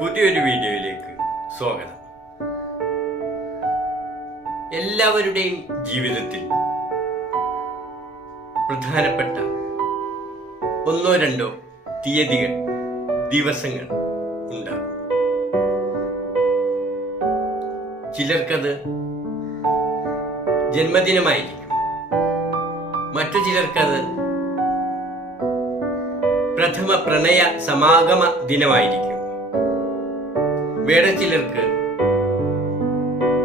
പുതിയൊരു വീഡിയോയിലേക്ക് സ്വാഗതം. എല്ലാവരുടെയും ജീവിതത്തിൽ പ്രധാനപ്പെട്ട ഒന്നോ രണ്ടോ തീയതികൾ, ദിവസങ്ങൾ ഉണ്ടാകും. ചിലർക്കത് ജന്മദിനമായിരിക്കും, മറ്റു ചിലർക്കത് പ്രഥമ പ്രണയ സമാഗമ ദിനമായിരിക്കും. വേറെ ചിലർക്ക്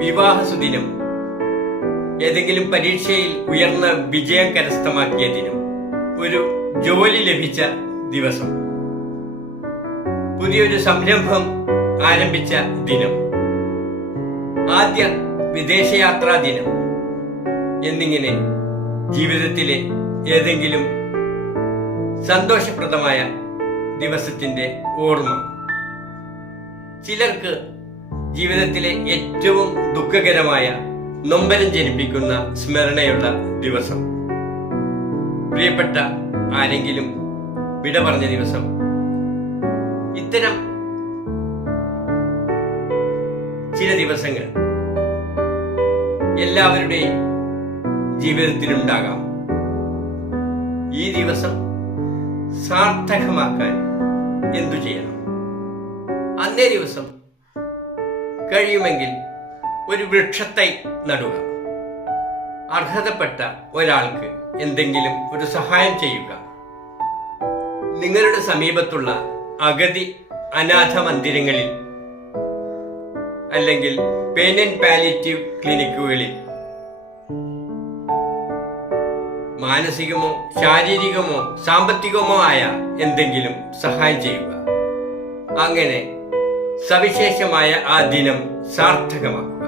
വിവാഹ സുദിനം, ഏതെങ്കിലും പരീക്ഷയിൽ ഉയർന്ന വിജയം കരസ്ഥമാക്കിയ ദിനം, ഒരു ജോലി ലഭിച്ച ദിവസം, പുതിയൊരു സംരംഭം ആരംഭിച്ച ദിനം, ആദ്യ വിദേശയാത്രാ ദിനം എന്നിങ്ങനെ ജീവിതത്തിലെ ഏതെങ്കിലും സന്തോഷപ്രദമായ ദിവസത്തിന്റെ ഓർമ്മ. ചിലർക്ക് ജീവിതത്തിലെ ഏറ്റവും ദുഃഖകരമായ, നൊമ്പരം ജനിപ്പിക്കുന്ന സ്മരണയുള്ള ദിവസം, പ്രിയപ്പെട്ട ആരെങ്കിലും വിട പറഞ്ഞ ദിവസം. ഇത്തരം ചില ദിവസങ്ങൾ എല്ലാവരുടെയും ജീവിതത്തിലുണ്ടാകാം. ഈ ദിവസം സാർത്ഥകമാക്കാൻ എന്തു ചെയ്യണം? അന്നേ ദിവസം കഴിയുമെങ്കിൽ ഒരു വൃക്ഷത്തൈ നടുക. അർഹതപ്പെട്ട ഒരാൾക്ക് എന്തെങ്കിലും ഒരു സഹായം ചെയ്യുക. നിങ്ങളുടെ സമീപത്തുള്ള അഗതി അനാഥ മന്ദിരങ്ങളിൽ അല്ലെങ്കിൽ പെയിൻ ആൻഡ് പാലിയേറ്റീവ് ക്ലിനിക്കുകളിൽ മാനസികമോ ശാരീരികമോ സാമ്പത്തികമോ ആയ എന്തെങ്കിലും സഹായം ചെയ്യുക. അങ്ങനെ സവിശേഷമായ ആ ദിനം സാർത്ഥകമാക്കുക.